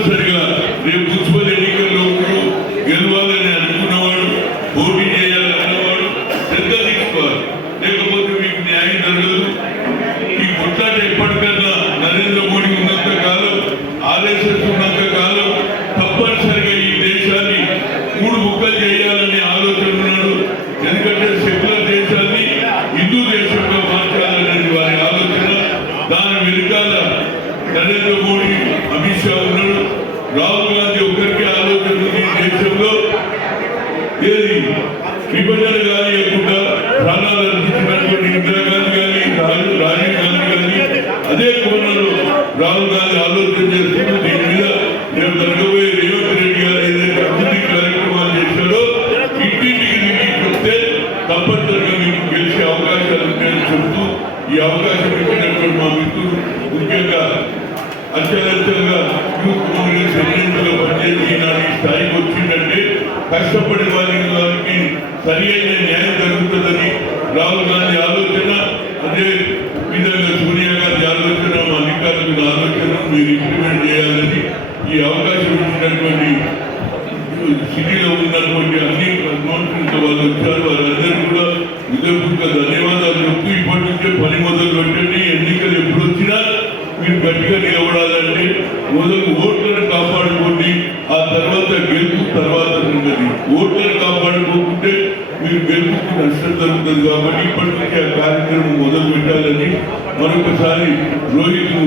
తప్పనిసరిగా రేపు మున్సిపల్ ఎన్నికల్లో గెలవాలని అనుకున్నవాడు, పోటీ చేయాలన్నవాడు శ్రద్ధ తీసుకోవాలి. లేకపోతే మీకు న్యాయం జరగదు. ఈ కొట్లాట ఎప్పటికన్నా నరేంద్ర మోడీ ఉన్నంత కాలం, ఆర్ఎస్ఎస్ ఉన్నంత కాలం తప్పనిసరిగా ఈ దేశాన్ని 3 ముక్కలు చేయాలనే ఆలోచన ఉన్నాడు. ఎందుకంటే సెక్యులర్ దేశాన్ని హిందూ దేశంగా మార్చాలనేది వారి ఆలోచన. దాని వెనుకాల నరేంద్ర మోడీ, అమిత్ షా ఉన్నాడు. రాహుల్ గాంధీ ఒక్కరికి ఆలోచన ఉంది. దేశంలో ఏది విభజన కానియకుండా ప్రాణాలు అర్పించినటువంటి ఇందిరాగాంధీ కానీ, రాజీవ్ గాంధీ కానీ అదే కోణంలో రాహుల్ గాంధీ ఆలోచన చేస్తున్నారు. దీని మీద రేపు జరగబోయే రేవంత్ రెడ్డి గారు ఏదైతే అభివృద్ధి కార్యక్రమాలు చేశారో ఇంటింటికి చెప్తే తప్పనిసరిగా మీకు గెలిచే అవకాశాలు ఉంటాయని చెబుతూ ఈ అవకాశం ఇచ్చినటువంటి మా మిత్రులు, ముఖ్యంగా అంచెలంచెలుగా యూత్ కాంగ్రెస్ ఎన్నికల్లో పనిచేసి ఈనాడు ఈ స్థాయికి వచ్చిందంటే కష్టపడి వారికి సరి అయిన న్యాయం జరుగుతుందని రాహుల్ గాంధీ ఆలోచన, అదే విధంగా సోనియా గాంధీ ఆలోచన, మా అధికారుల ఆలోచన మీరు ఇంప్లిమెంట్ చేయాలని ఈ అవకాశం ఇచ్చినటువంటి సిటీలో ఉన్నటువంటి అన్ని కాన్ఫరెన్స్ వాళ్ళు వచ్చారు. వారందరికీ కూడా హృదయపూర్వక ధన్యవాదాలు చెప్తూ ఇప్పటి నుంచే పని మొదలు పెట్టండి. ఎన్నికలు ఎప్పుడు వచ్చినా మీరు గట్టిగా నిలబడాలంటే మొదలు ఓట్లను కాపాడుకోండి. ఆ తర్వాత గెలుపు తర్వాత ఉన్నది. ఓట్లను కాపాడుకోకుంటే మీరు గెలుపుకి నష్టం జరుగుతుంది. కాబట్టి ఇప్పటి నుంచి ఆ కార్యక్రమం మొదలు పెట్టాలని మరొకసారి రోహిత్ను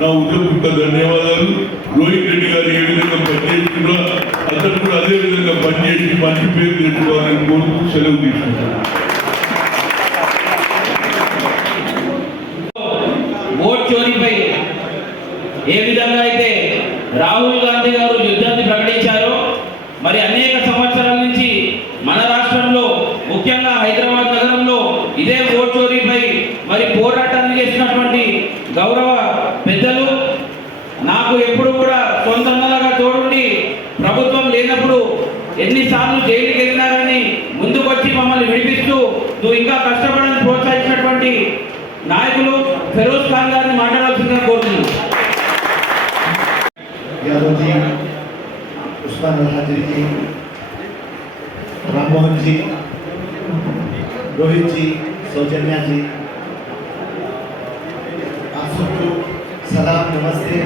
నా హృదయపూర్వక ధన్యవాదాలు. రోహిత్ రెడ్డి గారు ఏ విధంగా పనిచేస్తున్నా అతను కూడా అదే విధంగా పనిచేసి మంచి పేరు తెచ్చుకోవాలని కోరుతూ సెలవు తీసుకుంటాను. ఓట్ చోరీపై ఏ విధంగా అయితే రాహుల్ గాంధీ గారు యుద్ధాన్ని ప్రకటించారో, మరి అనేక సంవత్సరాల నుంచి మన రాష్ట్రంలో ముఖ్యంగా హైదరాబాద్ నగరంలో ఇదే ఓట్ చోరీపై మరి పోరాటాన్ని చేసినటువంటి గౌరవ పెద్దలు, నాకు ఎప్పుడు కూడా సొంతంగా తోడుండి ప్రభుత్వం లేనప్పుడు ఎన్నిసార్లు జైలుకి వెళ్ళినా కానీ ముందుకొచ్చి మమ్మల్ని విడిపిస్తూ నువ్వు ఇంకా కష్టపడాలని ప్రోత్సహించినటువంటి నాయకులు ఫెరోజ్ ఖాన్ గారిని మాట్లాడాల్సిందిగా కోరుతున్నాను. यादव जी, उस्मान हाजिरी जी, राममोहन जी, रोहित जी, सौजन्या जी, आप सबको सलाम, नमस्ते।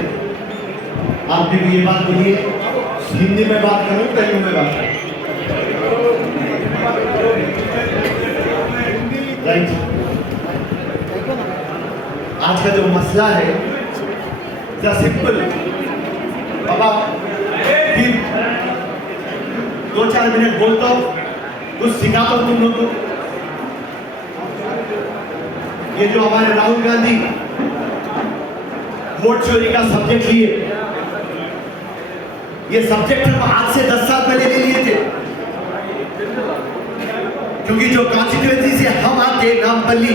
आपने भी ये बात बोली है, हिंदी में बात करूँ, तेलुगु में बात करूँ? राइट। आज का जो मसला है सिंपल, बाबा फिर 2-4 मिनट बोलता हूँ, कुछ सिखाता हूँ तुम लोग को। ये जो हमारे राहुल गांधी वोट चोरी का सब्जेक्ट लिए, ये सब्जेक्ट हम आज से 10 साल पहले ले लिए थे, क्योंकि जो कॉन्स्टिट्यूएंसी से हम आते नामपल्ली,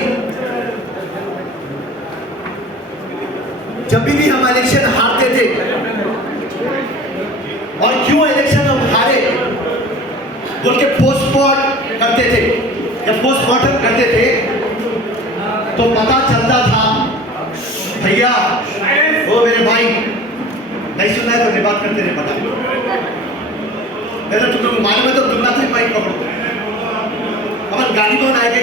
जब भी हम इलेक्शन हारते थे, और क्यों इलेक्शन हम हारे बोल के पोस्टमार्टम करते थे। जब पोस्टमार्टम करते थे तो पता चलता था, भैया वो मेरे भाई नहीं सुनना है तो मैं बात करते नहीं पता, तुम लोग मालूम है तो तुम ना माइक पकड़ो। अपन गाड़ी में आएंगे